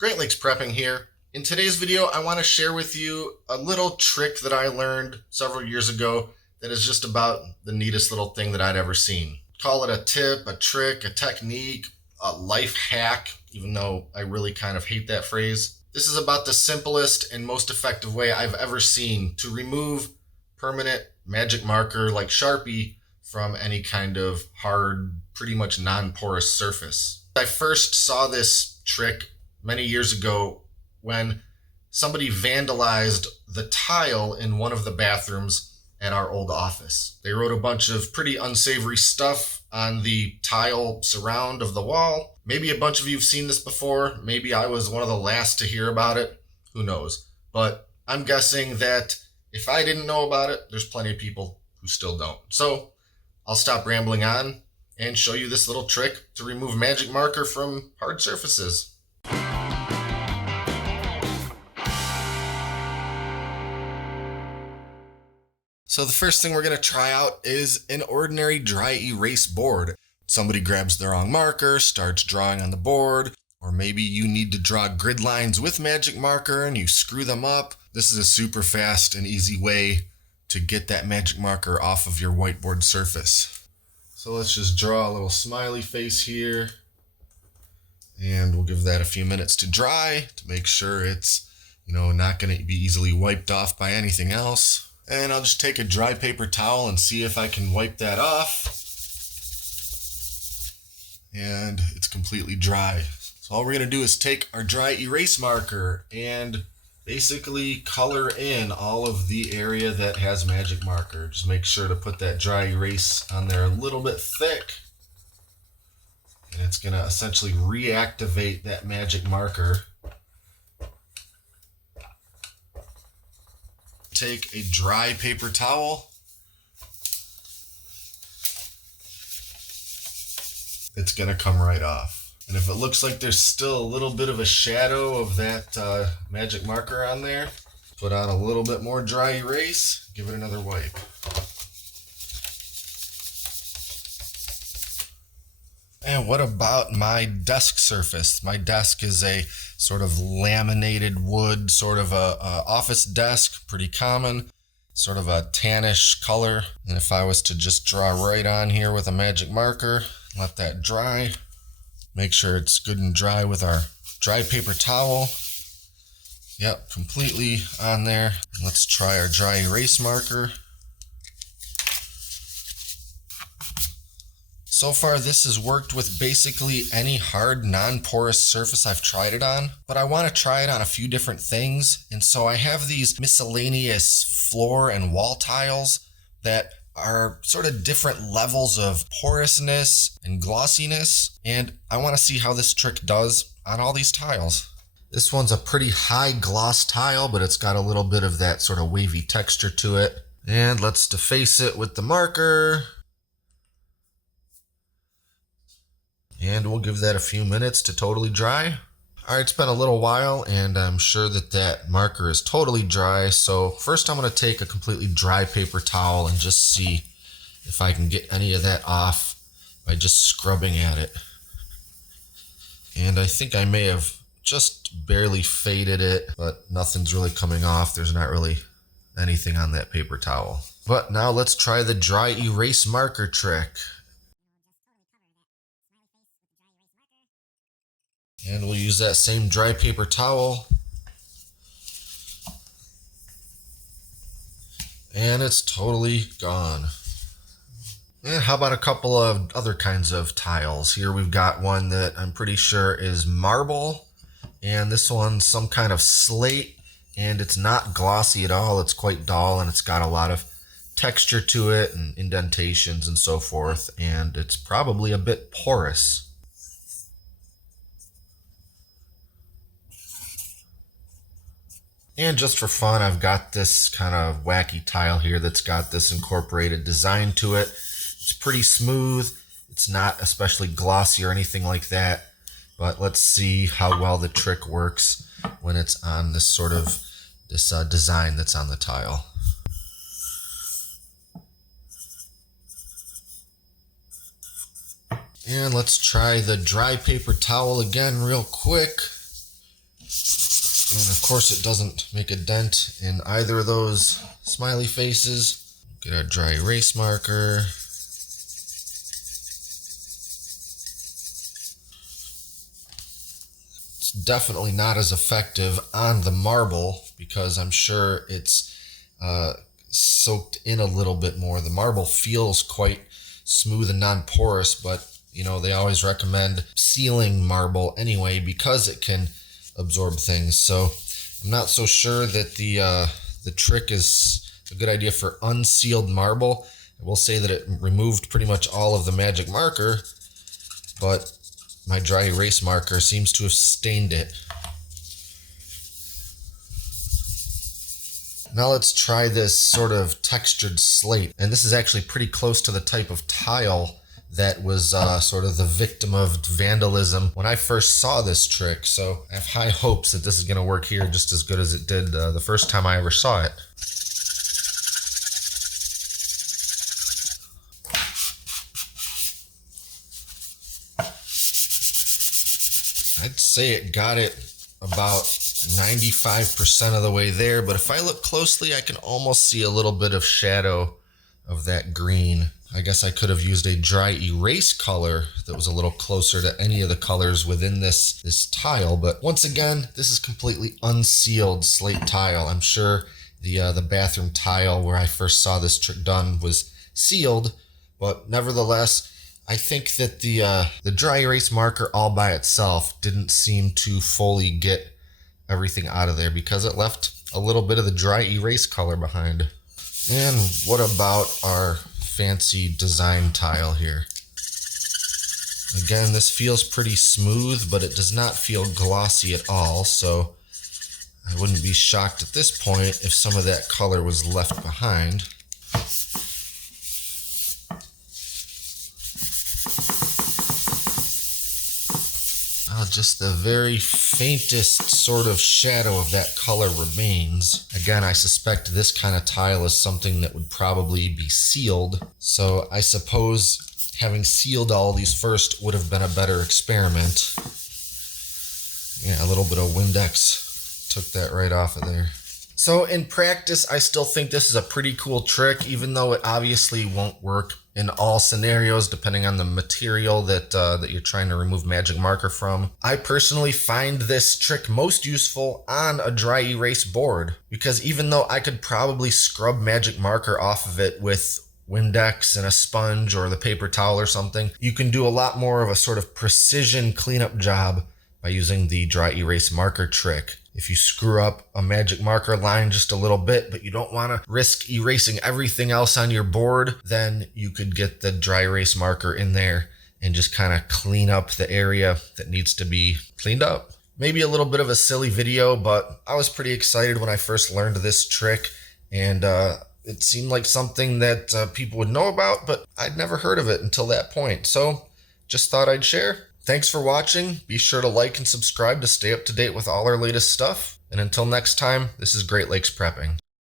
Great Lakes Prepping here. In today's video, I want to share with you a little trick that I learned several years ago that is just about the neatest little thing that I'd ever seen. Call it a tip, a trick, a technique, a life hack, even though I really kind of hate that phrase. This is about the simplest and most effective way I've ever seen to remove permanent magic marker like Sharpie from any kind of hard, pretty much non-porous surface. I first saw this trick many years ago when somebody vandalized the tile in one of the bathrooms at our old office. They wrote a bunch of pretty unsavory stuff on the tile surround of the wall. Maybe a bunch of you have seen this before. Maybe I was one of the last to hear about it. Who knows? But I'm guessing that if I didn't know about it, there's plenty of people who still don't. So I'll stop rambling on and show you this little trick to remove magic marker from hard surfaces. So the first thing we're going to try out is an ordinary dry erase board. Somebody grabs the wrong marker, starts drawing on the board, or maybe you need to draw grid lines with magic marker and you screw them up. This is a super fast and easy way to get that magic marker off of your whiteboard surface. So let's just draw a little smiley face here, and we'll give that a few minutes to dry to make sure it's, not going to be easily wiped off by anything else. And I'll just take a dry paper towel and see if I can wipe that off. And it's completely dry. So all we're going to do is take our dry erase marker and basically color in all of the area that has magic marker. Just make sure to put that dry erase on there a little bit thick. And it's going to essentially reactivate that magic marker. Take a dry paper towel. It's going to come right off. And if it looks like there's still a little bit of a shadow of that magic marker on there, put on a little bit more dry erase, give it another wipe. And what about my desk surface? My desk is a sort of laminated wood, sort of a office desk, pretty common, sort of a tannish color. And if I was to just draw right on here with a magic marker, let that dry, make sure it's good and dry with our dry paper towel. Yep, completely on there. Let's try our dry erase marker. So far, this has worked with basically any hard, non-porous surface I've tried it on, but I want to try it on a few different things. And so I have these miscellaneous floor and wall tiles that are sort of different levels of porousness and glossiness. And I want to see how this trick does on all these tiles. This one's a pretty high gloss tile, but it's got a little bit of that sort of wavy texture to it. And let's deface it with the marker. And we'll give that a few minutes to totally dry. All right, it's been a little while and I'm sure that that marker is totally dry. So first I'm gonna take a completely dry paper towel and just see if I can get any of that off by just scrubbing at it. And I think I may have just barely faded it, but nothing's really coming off. There's not really anything on that paper towel. But now let's try the dry erase marker trick. And we'll use that same dry paper towel. And it's totally gone. And how about a couple of other kinds of tiles? Here we've got one that I'm pretty sure is marble. And this one's some kind of slate. And it's not glossy at all. It's quite dull and it's got a lot of texture to it and indentations and so forth. And it's probably a bit porous. And just for fun, I've got this kind of wacky tile here that's got this incorporated design to it. It's pretty smooth. It's not especially glossy or anything like that. But let's see how well the trick works when it's on this sort of design that's on the tile. And let's try the dry paper towel again real quick. And of course it doesn't make a dent in either of those smiley faces. Get our dry erase marker. It's definitely not as effective on the marble because I'm sure it's soaked in a little bit more. The marble feels quite smooth and non-porous, but you know, they always recommend sealing marble anyway because it can absorb things. So I'm not so sure that the trick is a good idea for unsealed marble. I will say that it removed pretty much all of the magic marker, but my dry erase marker seems to have stained it. Now let's try this sort of textured slate. And this is actually pretty close to the type of tile that was sort of the victim of vandalism when I first saw this trick. So I have high hopes that this is gonna work here just as good as it did the first time I ever saw it. I'd say it got it about 95% of the way there, but if I look closely, I can almost see a little bit of shadow of that green. I guess I could have used a dry erase color that was a little closer to any of the colors within this tile, but once again, this is completely unsealed slate tile. I'm sure the bathroom tile where I first saw this trick done was sealed, but nevertheless, I think that the dry erase marker all by itself didn't seem to fully get everything out of there because it left a little bit of the dry erase color behind. And what about our fancy design tile here? Again, this feels pretty smooth, but it does not feel glossy at all, so I wouldn't be shocked at this point if some of that color was left behind. Just the very faintest sort of shadow of that color remains. Again, I suspect this kind of tile is something that would probably be sealed. So I suppose having sealed all these first would have been a better experiment. Yeah, a little bit of Windex took that right off of there. So in practice, I still think this is a pretty cool trick, even though it obviously won't work in all scenarios, depending on the material that you're trying to remove magic marker from. I personally find this trick most useful on a dry erase board, because even though I could probably scrub magic marker off of it with Windex and a sponge or the paper towel or something, you can do a lot more of a sort of precision cleanup job by using the dry erase marker trick. If you screw up a magic marker line just a little bit, but you don't want to risk erasing everything else on your board, then you could get the dry erase marker in there and just kind of clean up the area that needs to be cleaned up. Maybe a little bit of a silly video, but I was pretty excited when I first learned this trick, and it seemed like something that people would know about, but I'd never heard of it until that point. So just thought I'd share. Thanks for watching. Be sure to like and subscribe to stay up to date with all our latest stuff. And until next time, this is Great Lakes Prepping.